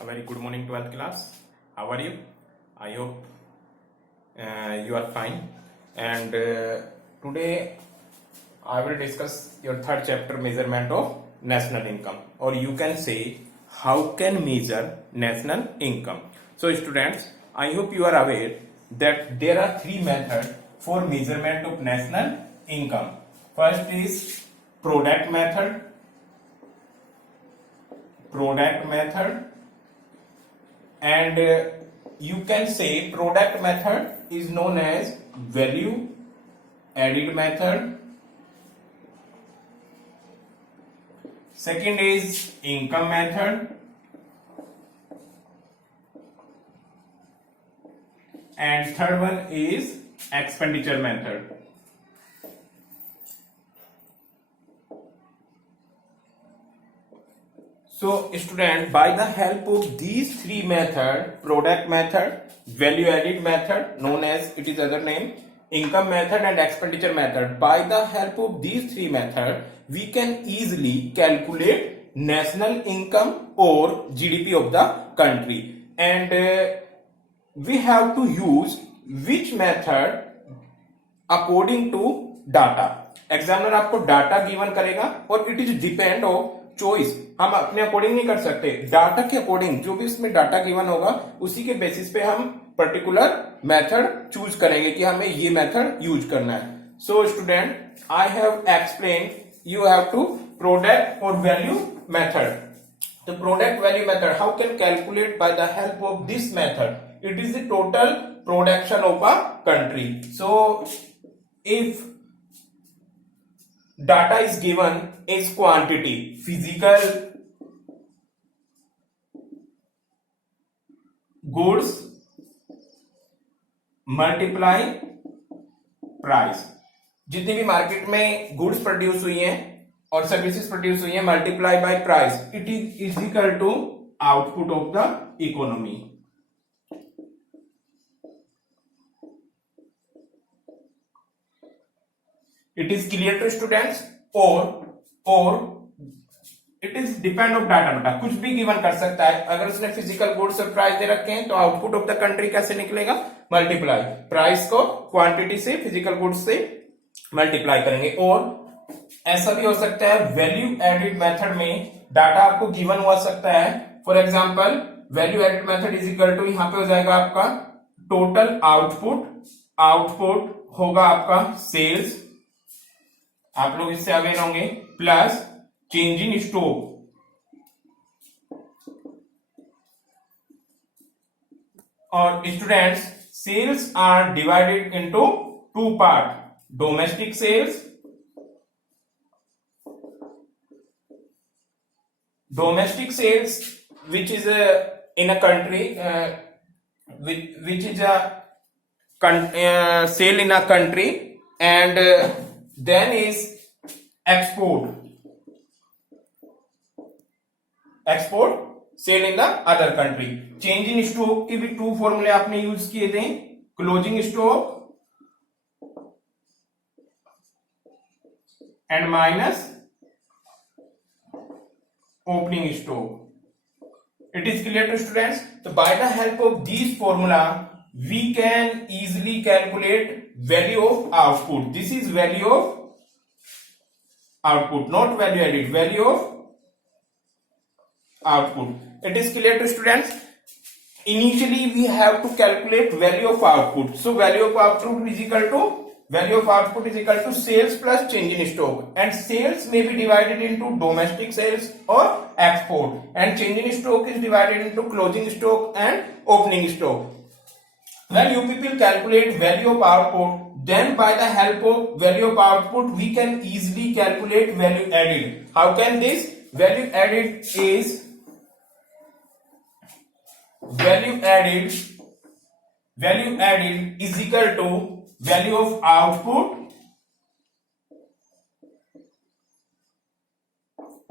A very good morning, 12th class. How are you? I hope you are fine. And today I will discuss your third chapter, measurement of national income, or you can say how can measure national income. So students, I hope you are aware that there are three methods for measurement of national income. First is product method, and you can say product method is known as value added method. Second is income method, and third one is expenditure method. So student, by the help of these three methods, product method, value added method known as it is other name, income method and expenditure method, by the help of these three methods we can easily calculate national income or GDP of the country. And we have to use which method according to data. Examiner आपको data given करेगा और it is depend of choice. हम अपने according नहीं कर सकते, data के according जो भी इसमें डाटा गिवन होगा उसी के बेसिस पे हम पर्टिकुलर मेथड चूज करेंगे कि हमें ये मेथड यूज करना है. So student, I have explain you have to product और value method. The product value method, how can calculate by the help of this method? It is the total production of a country. So if data is given as quantity, physical goods multiply price, जितनी भी market में goods produce हुई हैं और services produce हुई है multiply by price, it is equal to output of the economy. It is clear to students? और it is depend of data. बेटा कुछ भी गिवन कर सकता है. अगर उसने फिजिकल गुड्स और प्राइस दे रखे हैं तो आउटपुट ऑफ द कंट्री कैसे निकलेगा? मल्टीप्लाई प्राइस को क्वांटिटी से, फिजिकल गुड्स से मल्टीप्लाई करेंगे. और ऐसा भी हो सकता है वैल्यू एडेड मेथड में डाटा आपको गिवन हुआ सकता है. For example value added method is equal to, यहां पे हो जाएगा आपका टोटल आउटपुट होगा आपका सेल्स, आप लोग इससे अवेयर होंगे, प्लस चेंज इन स्टॉक. और students, sales are divided into two part, domestic sales, domestic sales which is in a country which is a sale in a country, and then is export sale in the other country. change in stock के भी to फॉर्मूले आपने use किए थे, closing stock and minus opening stock. It is clear to students? So by the help of these formula we can easily calculate value of output. This is value of output, not value added, value of output. It is clear to students? Initially we have to calculate value of output. So value of output is equal to sales plus change in stock, and sales may be divided into domestic sales or export, and change in stock is divided into closing stock and opening stock. When you people calculate value of output, then by the help of value of output we can easily calculate value added. How can this? Value added is equal to value of output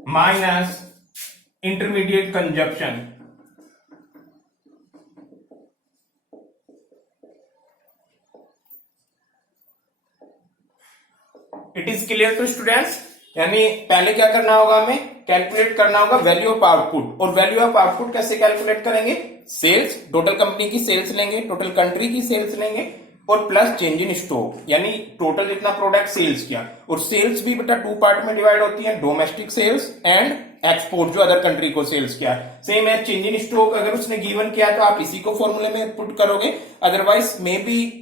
minus intermediate consumption. It is clear to students? यानी पहले क्या करना होगा, हमें calculate करना होगा value of output. और value of output कैसे कैलकुलेट करेंगे, सेल्स, टोटल कंपनी की सेल्स लेंगे, टोटल कंट्री की सेल्स लेंगे और प्लस चेंज इन स्टॉक, यानी टोटल जितना प्रोडक्ट सेल्स किया। और सेल्स भी बेटा टू पार्ट में डिवाइड होती है, डोमेस्टिक सेल्स एंड एक्सपोर्ट जो अदर कंट्री को सेल्स किया। सेम है चेंज इन स्टॉक, अगर उसने गिवन किया तो आप इसी को फॉर्मूले में पुट करोगे, अदरवाइज मे बी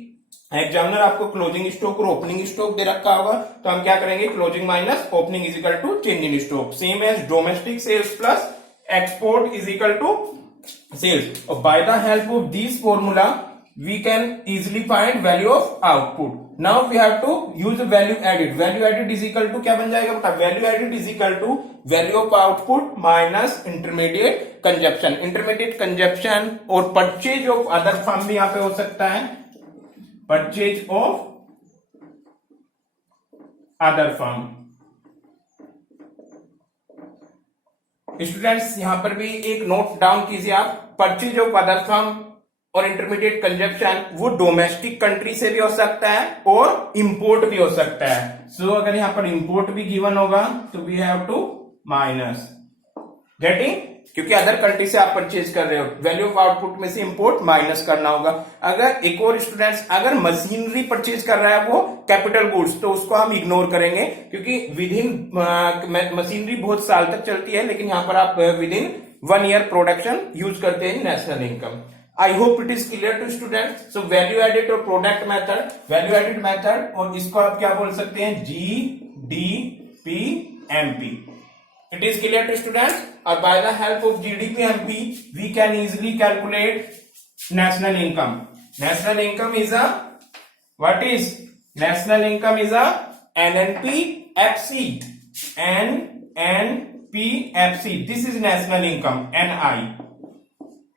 एग्जामिनर आपको क्लोजिंग स्टॉक और ओपनिंग स्टॉक दे रखा होगा, तो हम क्या करेंगे, closing minus opening is equal to change in stock. Same as domestic sales plus export is equal to sales. और by the help of this formula we can easily find value of output. Now we have to use value added. Value added is equal to क्या बन जाएगा बेटा, value added is equal to value of output minus intermediate consumption. Intermediate consumption और purchase of other firm भी यहाँ पे हो सकता है, purchase of other firm. Students यहां पर भी एक नोट डाउन कीजिए आप, परचेज ऑफ अदर फर्म और इंटरमीडिएट कंजप्शन वो डोमेस्टिक कंट्री से भी हो सकता है और इंपोर्ट भी हो सकता है। सो अगर यहां पर इंपोर्ट भी गिवन होगा तो we have to minus, getting, क्योंकि अदर कंट्री से आप परचेज कर रहे हो, वैल्यू ऑफ आउटपुट में से इंपोर्ट माइनस करना होगा। अगर एक और स्टूडेंट्स अगर मशीनरी परचेज कर रहा है वो कैपिटल गुड्स, तो उसको हम इग्नोर करेंगे क्योंकि विद इन मशीनरी बहुत साल तक चलती है, लेकिन यहां पर आप within 1 year production use करते हैं national income. I hope it is clear to students. So value added और product method, value added method, और इसको आप क्या बोल सकते हैं, GDPMP। It is clear to students? Or by the help of GDPMP, we can easily calculate national income. National income is a, what is? National income is a NNPFC. NNPFC. This is national income, NI.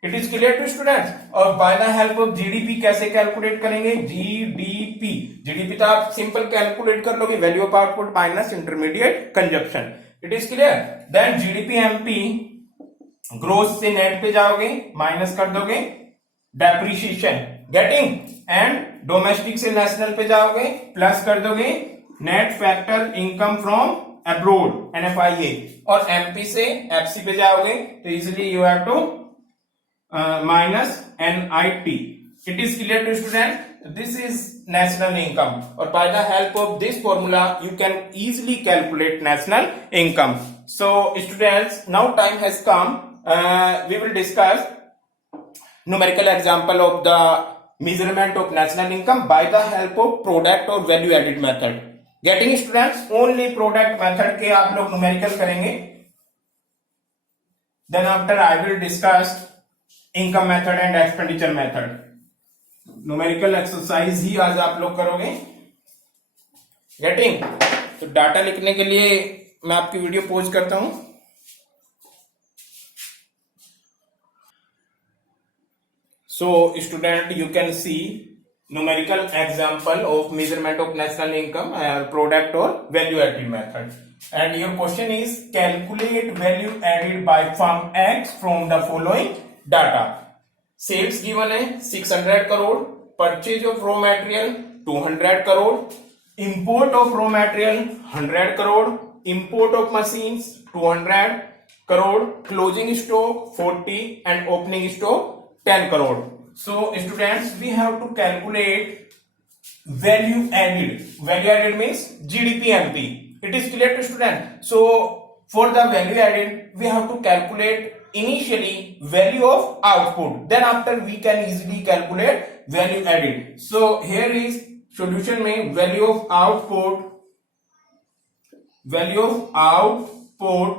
It is clear to students? और by the help of GDP कैसे calculate करेंगे, GDP। GDP तो आप simple calculate कर लोगे, value of output minus intermediate consumption. It is clear? Then GDPMP gross से net पे जाओगे, माइनस कर दोगे डेप्रिसिएशन, गेटिंग, एंड डोमेस्टिक से नेशनल पे जाओगे, प्लस कर दोगे net factor income from abroad, NFIA, और MP से FC पे जाओगे तो easily you have to minus NIT। It is clear to student? This is national income, or by the help of this formula you can easily calculate national income. So students, now time has come, we will discuss numerical example of the measurement of national income by the help of product or value added method. Getting students? Only product method के आप लोग numerical करेंगे, then after I will discuss income method and expenditure method. Numerical exercise ही आज आप लोग करोगे, getting. तो डाटा लिखने के लिए मैं आपकी वीडियो पॉज करता हूं। So student, you can see numerical example of measurement of national income, product और value added method, and your question is calculate value added by firm X from the following data. Sales given है 600 crore, purchase of raw material 200 crore, import of raw material 100 crore, import of machines 200 crore, closing stock 40 and opening stock 10 crore. So students, we have to calculate value added. Value added means GDPMP। It is clear to student? So for the value added we have to calculate initially value of output, then after we can easily calculate value added. So here is solution में value of output, value of output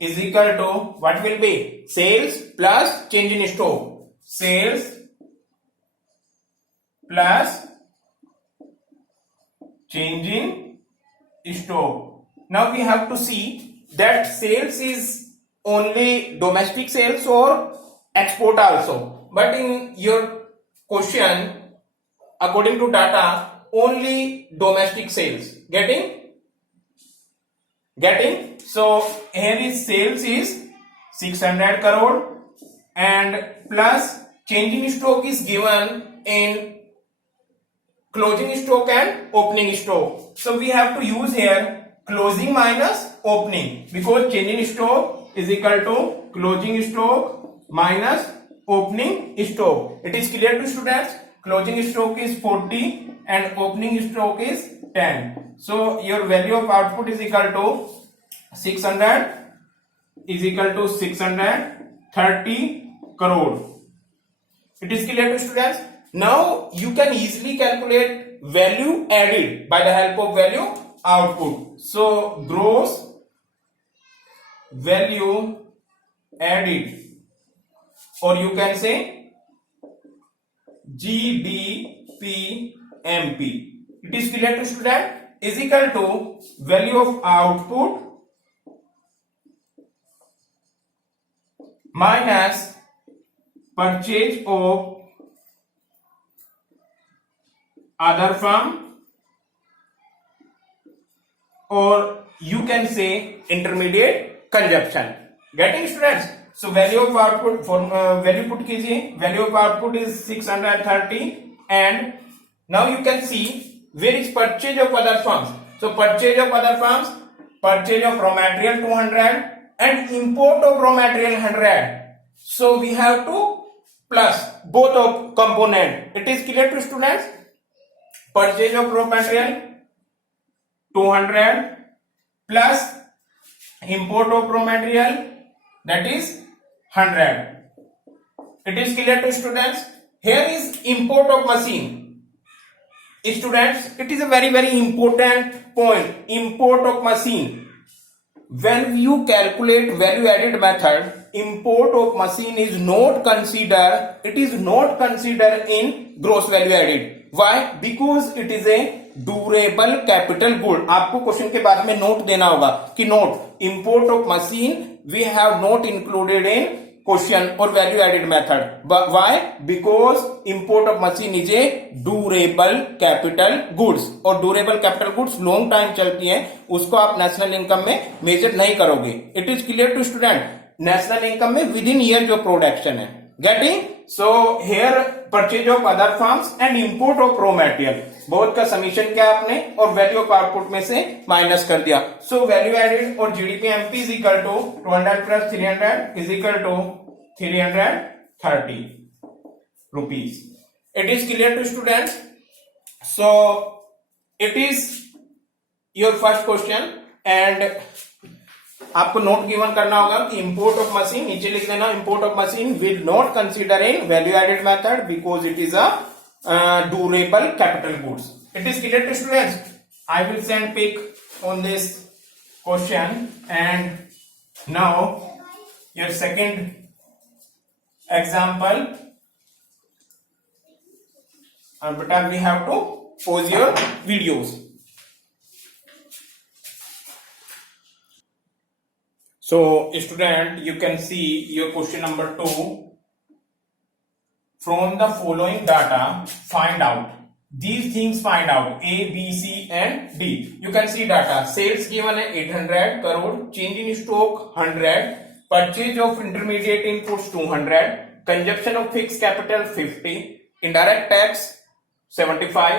is equal to what will be, sales plus change in stock, sales plus change in stock. Now we have to see that sales is only domestic sales or export also, but in your question according to data only domestic sales, getting? So here is sales is 600 crore and plus change in stock is given in closing stock and opening stock. So we have to use here closing minus opening, because change in stock is equal to closing stock minus opening stock. It is clear to students? Closing stock is 40 and opening stock is 10. So your value of output is equal to 600 is equal to 630 crore. It is clear to students? Now you can easily calculate value added by the help of value output. So gross value added, or you can say GDPMP. It is clear to student? Is equal to value of output minus purchase of other firm, or you can say intermediate consumption. Getting students? So value of output for value put कीजिए. Value of output is 630, and now you can see where is purchase of other firms. So purchase of other firms, purchase of raw material 200 and import of raw material 100. So we have to plus both of component. It is clear to students? Purchase of raw material 200 plus import of raw material, that is 100. It is clear to students? Here is import of machine. Students, it is a very important point. Import of machine. When you calculate value added method, import of machine is not considered. It is not considered in gross value added. Why? Because it is a durable capital good. आपको question के बाद में note देना होगा कि note import of machine we have not included in question or value added method. But why? Because import of machine is a durable capital goods, और durable capital goods long time चलती हैं, उसको आप national income में major नहीं करोगे. It is clear to student? National income में with in year जो प्रोडक्शन है. Getting? So here purchase of other firms and import of raw material, बहुत का समीशन किया आपने और वैल्यू ऑफ आउटपुट में से माइनस कर दिया. सो वैल्यू एडेड और GDPMP is equal to 200 plus 300 is equal to 330 rupees. It is clear to students? So it is your first question, and आपको नोट गिवन करना होगा कि इंपोर्ट ऑफ मशीन, नीचे लिख देना import of machine will not consider in value added method because it is a durable capital goods. It is clear to students? I will send pic on this question. And now your second example, but we have to pause your videos. So student, you can see your question number 2. From the following data, find out. These things find out. A, B, C and D. You can see data. Sales given है 800 crore. Change in stock 100. Purchase of intermediate inputs 200. Consumption of fixed capital 50. Indirect tax 75.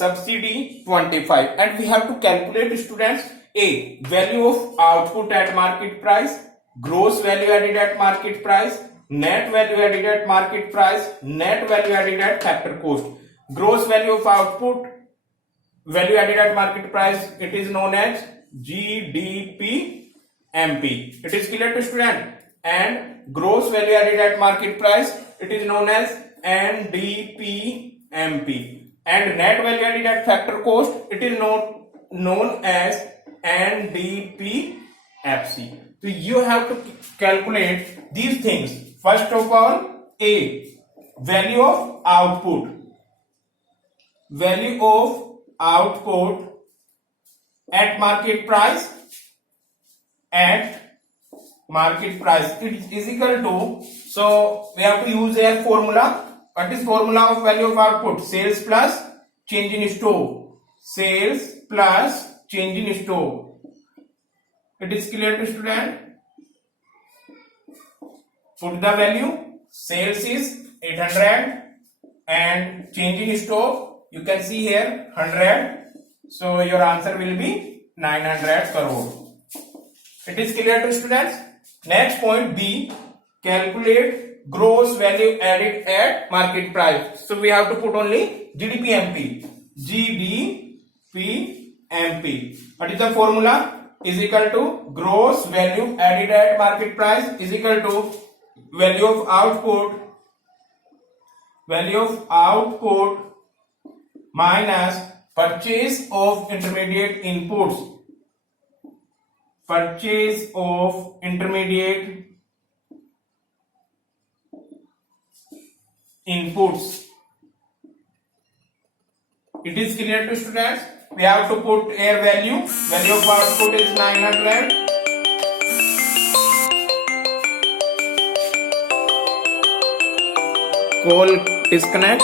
Subsidy 25. And we have to calculate, students, A, value of output at market price. Gross value added at market price. Net value added at market price, net value added at factor cost. Gross value of output, value added at market price, it is known as GDPMP. It is clear to student? And gross value added at market price, it is known as NDPMP. And net value added at factor cost, it is known as NDPFC. So you have to calculate these things. First of all, A, value of output. Value of output at market price. At market price, it is equal to, so we have to use a formula. What is formula of value of output? Sales plus change in stock. Sales plus change in stock. It is clear to student? Put the value. Sales is 800 and change in stock you can see here 100. So your answer will be 900 crore. It is clear to students? Next point B, calculate gross value added at market price. So we have to put only GDPMP. GDPMP. What is the formula? Is equal to gross value added at market price is equal to value of output minus purchase of intermediate inputs. Purchase of intermediate inputs. It is clear to students? We have to put here value. Value of output is 900. Call disconnect.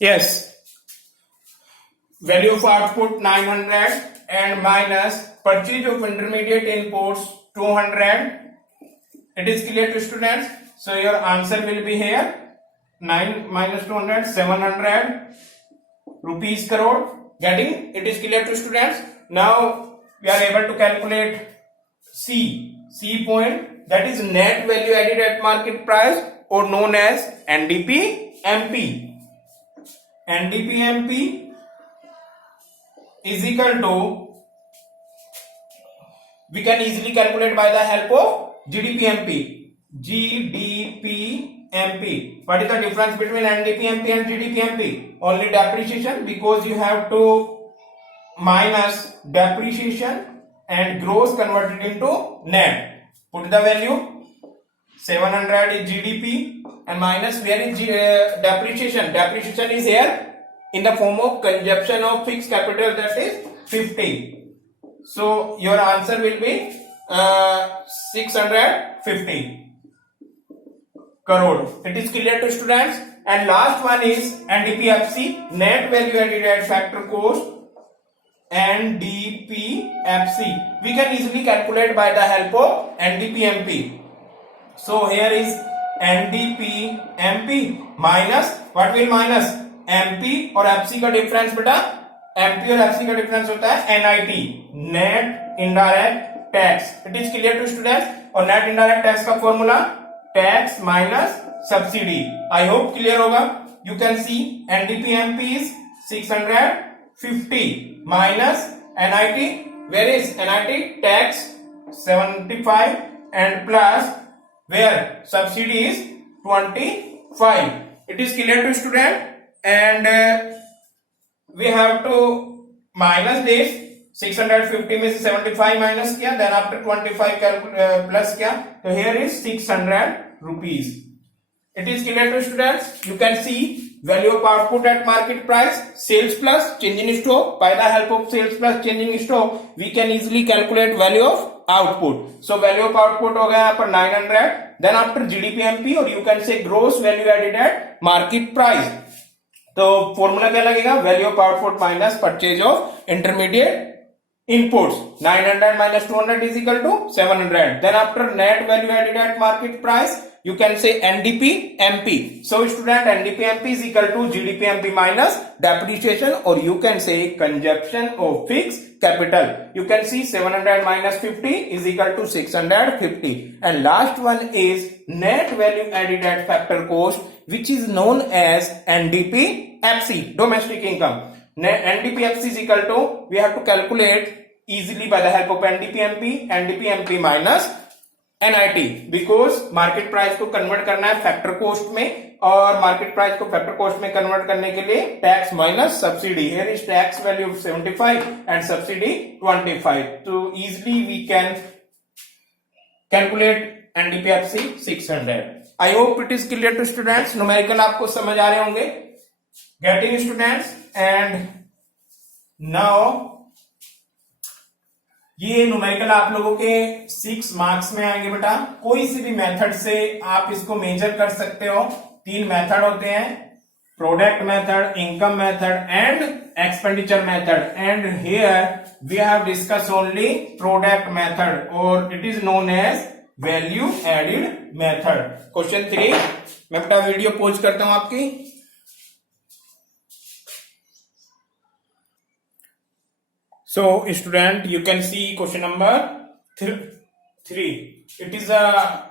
Yes. Value of output 900 and minus purchase of intermediate inputs 200. It is clear to students? So your answer will be here 9 minus 200, 700 rupees crore. Getting? It is clear to students? Now we are able to calculate C point, that is net value added at market price, or known as NDP-MP. NDP-MP is equal to, we can easily calculate by the help of GDPMP. GDPMP. What is the difference between NDPMP and GDPMP? Only depreciation, because you have to minus depreciation and gross converted into net. Put the value. 700 is GDP and minus where is depreciation. Depreciation is here in the form of consumption of fixed capital, that is 50. So your answer will be 650 crore. It is clear to students? And last one is NDPFC, net value added at factor cost. NDPFC. We can easily calculate by the help of NDPMP. So here is NDPMP minus, what will minus? MP और FC का difference बेटा, MP और FC का difference होता है NIT, net indirect tax. It is clear to students? और net indirect tax का formula tax minus subsidy. I hope clear होगा. You can see NDPMP is 650 minus NIT. Where is NIT? Tax 75 and plus where subsidy is 25. It is clear to student? And we have to minus this. 650 में से 75 minus किया, then after 25 plus किया, so here is 600 rupees. It is clear to students? You can see value of output at market price, sales plus change in stock. By the help of sales plus change in stock, we can easily calculate value of output. So value of output हो गया यहाँ पर 900. Then after GDPMP, or you can say gross value added at market price. तो formula क्या लगेगा? Value of output minus purchase of intermediate inputs. 900 minus 200 is equal to 700. Then after net value added at market price, you can say NDPMP. So student, NDPMP is equal to GDPMP minus depreciation, or you can say consumption of fixed capital. You can see 700 minus 50 is equal to 650. And last one is net value added at factor cost, which is known as NDPFC, domestic income. NDPFC is equal to, we have to calculate easily by the help of NDPMP minus NIT, because market price को convert करना है factor cost में, और market price को factor cost में convert करने के लिए tax minus subsidy. Here is tax value 75 and subsidy 25. तो easily we can calculate NDPFC 600. I hope it is clear to students. Numerical आपको समझ आ रहे होंगे. Getting students? एंड नाउ ये न्यूमेरिकल आप लोगों के 6 मार्क्स में आएंगे बेटा. कोई सी भी मेथड से आप इसको मेजर कर सकते हो. 3 मेथड होते हैं, product method, income method and expenditure method. And here we have discuss only product method, और it is known as value added method. Question 3 मैं बेटा वीडियो पोज करता हूं आपकी. So student, you can see question number 3. It is a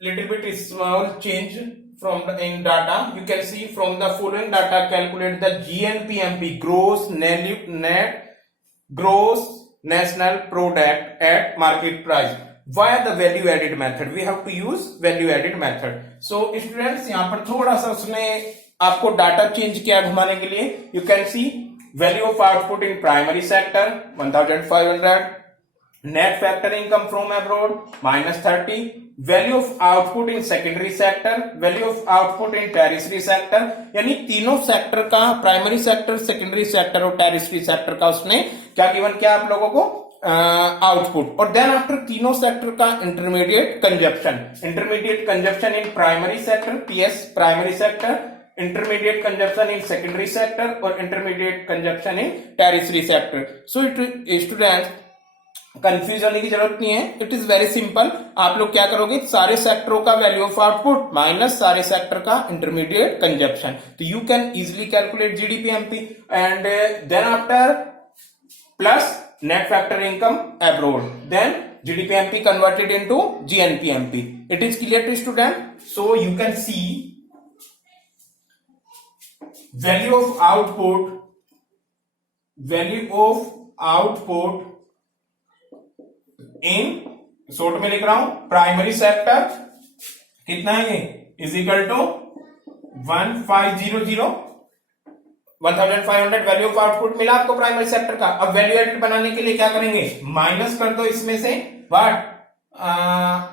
little bit small change from the in data. You can see from the following data, calculate the GNPMP, gross national product at market price via the value added method. We have to use value added method. So students, यहाँ पर थोड़ा सा उसने आपको data change किया घुमाने के लिए. You can see value of output in primary sector 1500, net factor income from abroad -30, value of output in secondary sector, value of output in tertiary sector. यानी तीनों सेक्टर का, प्राइमरी सेक्टर, सेकेंडरी सेक्टर और tertiary sector का उसने क्या given किया आप लोगों को, आउटपुट. और देन आफ्टर तीनों सेक्टर का intermediate consumption in primary sector, PS primary sector, intermediate consumption in secondary sector और intermediate consumption in tertiary sector. So students, confuse होने की जरूरत नहीं है. It is very simple. आप लोग क्या करोगे, सारे सेक्टरों का वैल्यू ऑफ आउटपुट माइनस सारे सेक्टर का इंटरमीडिएट कंजप्शन. तो you can easily calculate GDPMP and then after plus net factor income abroad, then GDPMP converted into GNPMP. It is clear to student. So you can see value of output in short में लिख रहा हूं, primary sector कितना है ये, is equal to 1500 value of output मिला आपको primary sector का. अब वैल्यू एडेड बनाने के लिए क्या करेंगे, माइनस कर दो इसमें से what,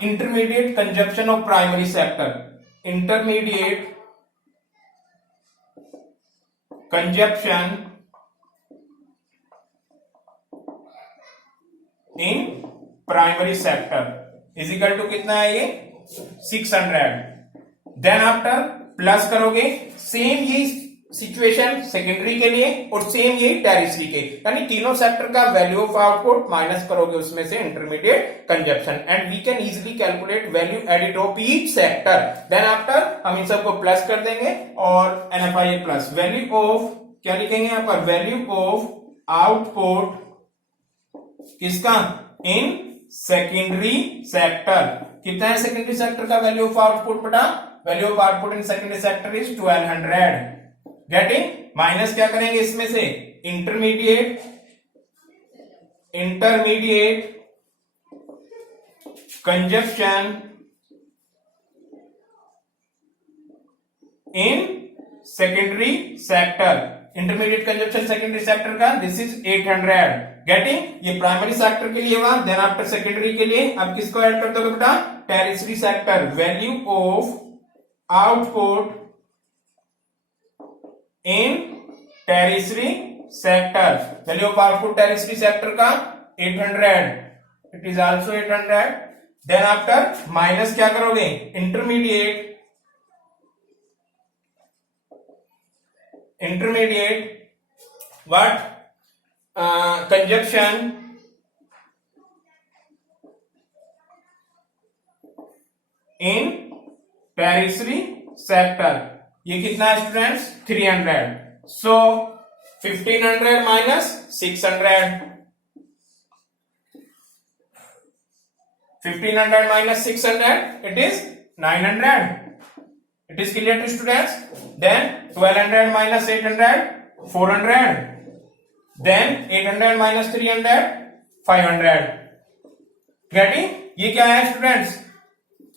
intermediate consumption of primary sector, intermediate consumption in primary sector is equal to कितना है ये, 600. देन आफ्टर प्लस करोगे, सेम ये सिचुएशन सेकेंडरी के लिए और सेम ये टेरिटरी के, यानी तीनों सेक्टर का वैल्यू ऑफ आउटपुट माइनस करोगे उसमें से intermediate consumption, and we can easily calculate value added of each sector. Then after हम इन सबको प्लस कर देंगे और एनएफआई प्लस वैल्यू ऑफ, क्या लिखेंगे यहाँ पर, वैल्यू ऑफ आउटपुट किसका, इन सेकेंडरी सेक्टर. कितना है सेकेंडरी सेक्टर का वैल्यू ऑफ आउटपुट बटा value of output in secondary sector is 1200. Getting, minus क्या करेंगे इसमें से, intermediate consumption in secondary sector, intermediate consumption secondary sector का दिस इज 800. गेटिंग, ये प्राइमरी सेक्टर के लिए हुआ. देन आफ्टर सेकेंडरी के लिए अब किसको ऐड कर दोगे बेटा, tertiary sector, value of output in tertiary sector, value of output tertiary sector का 800. It is also 800. Then after minus क्या करोगे, intermediate what, consumption in tertiary sector. ये कितना है स्टूडेंट्स, 300. सो 1500 माइनस 600, 1500 minus 600, it is 900. It is clear to students. Then 1200 minus 800, 400. Then 800 minus 300, 500. Getting? ये क्या है students?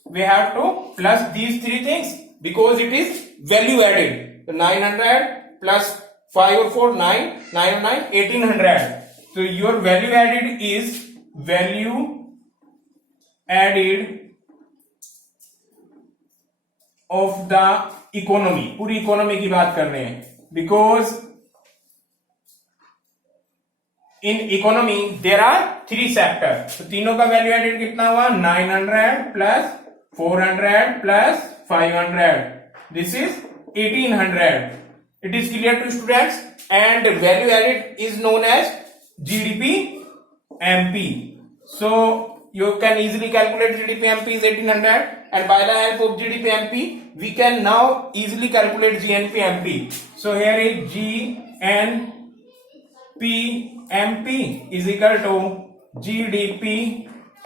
We have to plus these three things because it is value added. So 900 plus 5 or 4, 9, 9 or 9, 1800. So your value added is value added of the economy. पूरी economy की बात कर रहे हैं, because in economy there are three sectors. तो तीनों का value added कितना हुआ, 900 plus 400 plus 500. This is 1800. It is clear to students. And value added is known as GDP MP. So you can easily calculate GDP MP is 1800, and by the help of GDP MP we can now easily calculate GNP MP. So here is GNP P M P is equal to GDP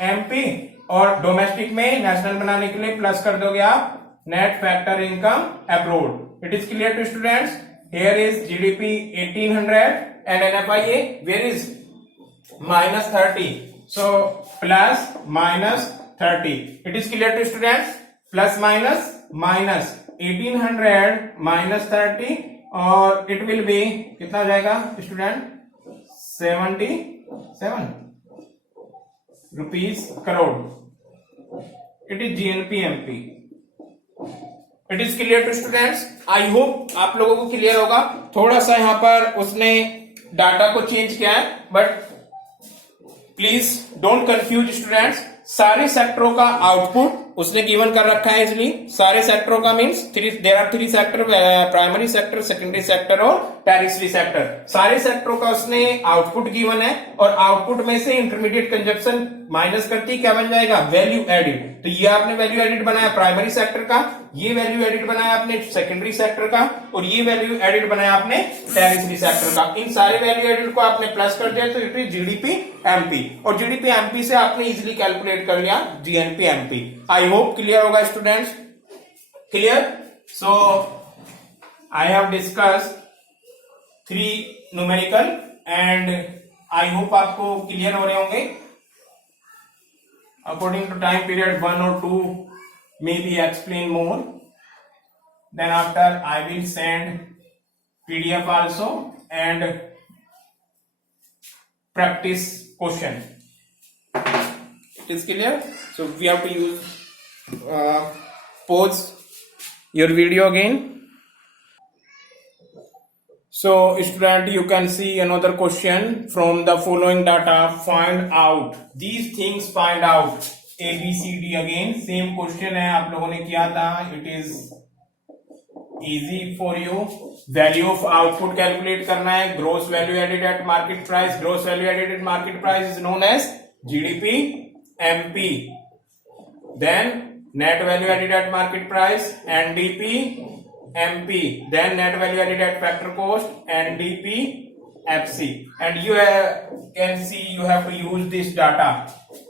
MP, और domestic में national बनाने के लिए plus कर दोगे आप net factor income abroad. It is clear to students? Here is GDP 1800 and NFIA where is minus 30, so plus minus 30. It is clear to students? Plus minus minus 1800 minus 30 और it will be कितना हो जाएगा student? 77 rupees crore. It is GNP MP। It is clear to students? I hope आप लोगों को clear होगा। थोड़ा सा यहाँ पर उसने डाटा को चेंज किया है, but please don't confuse students. सारे सेक्टरों का आउटपुट उसने गिवन कर रखा है इजली। सारे सेक्टरों का means there are 3 sector, primary sector, secondary sector और टेरिटरी सेक्टर। सारे सेक्टरों का उसने आउटपुट गिवन है, और आउटपुट में से इंटरमीडिएट कंजप्शन माइनस करती क्या बन जाएगा? Value added. तो ये आपने वैल्यू एडिड बनाया प्राइमरी सेक्टर का, ये वैल्यू एडिड बनाया आपने सेकेंडरी सेक्टर का, और ये वैल्यू एडिड बनाया आपने टेरिटरी सेक्टर का। इन सारे वैल्यू एडिड को आपने प्लस कर दिया तो इट इज जीडीपी एमपी, और जीडीपी एमपी से आपने इजिली कैलकुलेट कर लिया GNP MP. I hope clear होगा students? Clear? So I have discuss 3 numerical and I hope आपको क्लियर हो रहे होंगे। According to time period 1 or 2 maybe explain more, then after I will send PDF also and practice question. It is clear? So we have to use pause your video again. So student, you can see another question from the following data. Find out these things. Find out A B C D again. Same question है, आप लोगों ने किया था. It is easy for you. Value of output calculate करना है. Gross value added at market price. Gross value added at market price is known as GDP MP. Then net value added at market price NDP MP, then net value added at factor cost NDP FC, and you can see you have to use this data: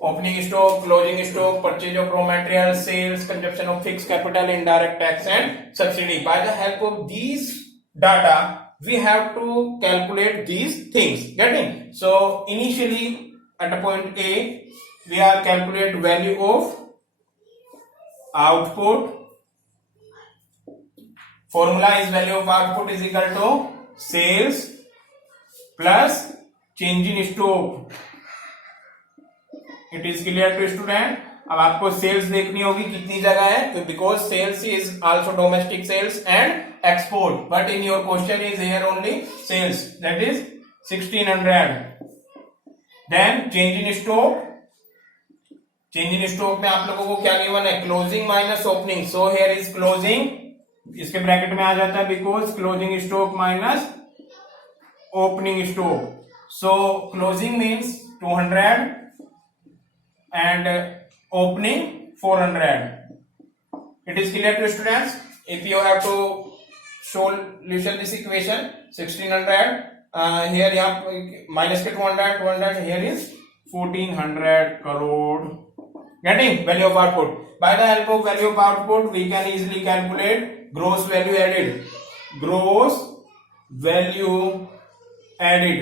opening stock, closing stock, purchase of raw material, sales, consumption of fixed capital, indirect tax and subsidy. By the help of these data we have to calculate these things. Getting? So initially at a point A we are calculate value of output. Formula is value of output is equal to sales plus change in stock. It is clear to student? अब आपको sales देखनी होगी कितनी जगह है, तो because sales is also domestic sales and export, but in your question is here only sales, that is 1600. Then change in stock. Change in stock में आप लोगों को क्या गिवन है? Closing minus opening. So here is closing, इसके bracket में आ जाता है because closing stock minus opening stock. So closing means 200 and opening 400. It is clear to students? If you have to solution this equation 1600 here यहाँ minus के 200 here is 1400 crore. Getting? Value of output. By the help of value of output we can easily calculate gross value added. Gross value added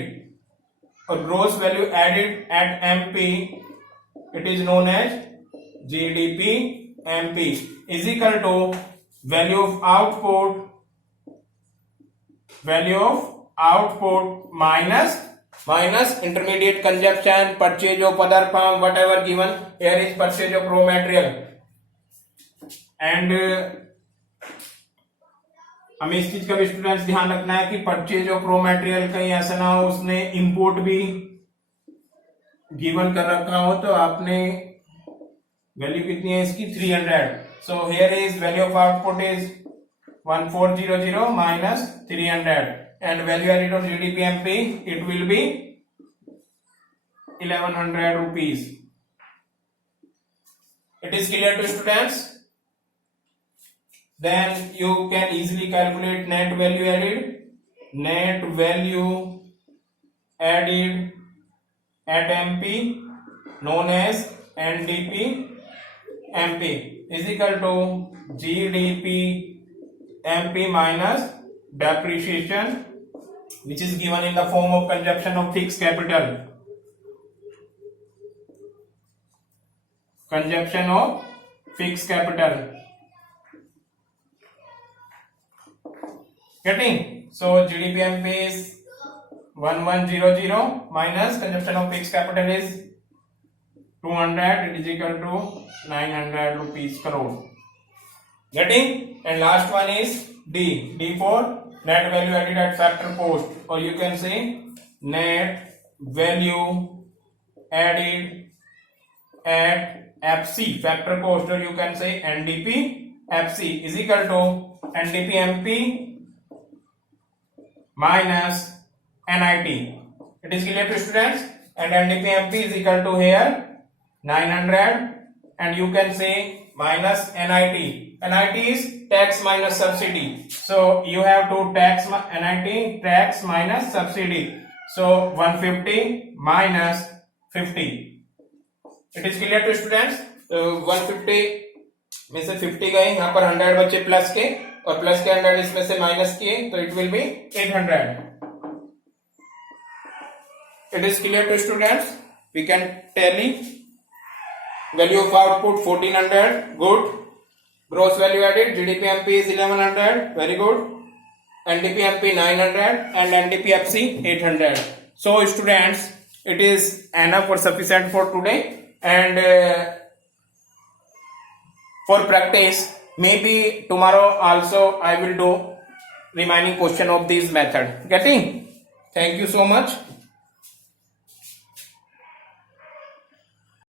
or gross value added at MP, it is known as GDP MP, is equal to value of output minus intermediate consumption, purchase of other firm, whatever given here is purchase of raw material. And हमें इस चीज का भी students ध्यान रखना है कि purchase of raw material कहीं ऐसा ना हो उसने इंपोर्ट भी गिवन कर रखा हो, तो आपने वैल्यू कितनी है इसकी 300. So here is value of output is 1400 minus 300 and value added on GDP MP it will be 1100 rupees. It is clear to students? Then you can easily calculate net value added. Net value added at MP known as NDP MP is equal to GDP MP minus depreciation, which is given in the form of consumption of fixed capital. Consumption of fixed capital. Getting? So GDP MP is 1100 minus consumption of fixed capital is 200. It is equal to 900 rupees crore. Getting? And last one is D. D for net value added at factor cost, or you can say net value added at FC factor cost, or you can say NDP FC is equal to NDP MP minus NIT. It is clear to students? And NDP MP is equal to here 900, and you can say minus NIT. NIT is tax minus subsidy. So you have to tax NIT, tax minus subsidy. So 150 minus 50. It is clear to students? 150 में से 50 गए, यहाँ पर 100 बचे plus के, और plus के 100 इसमें से माइनस किए, तो it will be 800. It is clear to students? We can tally. Value of output 1400, good. Gross value added, GDP MP is 1100, very good. NDP MP 900 and NDP FC 800. So students, it is enough or sufficient for today, and for practice, maybe tomorrow also I will do remaining question of this method. Getting? Thank you so much.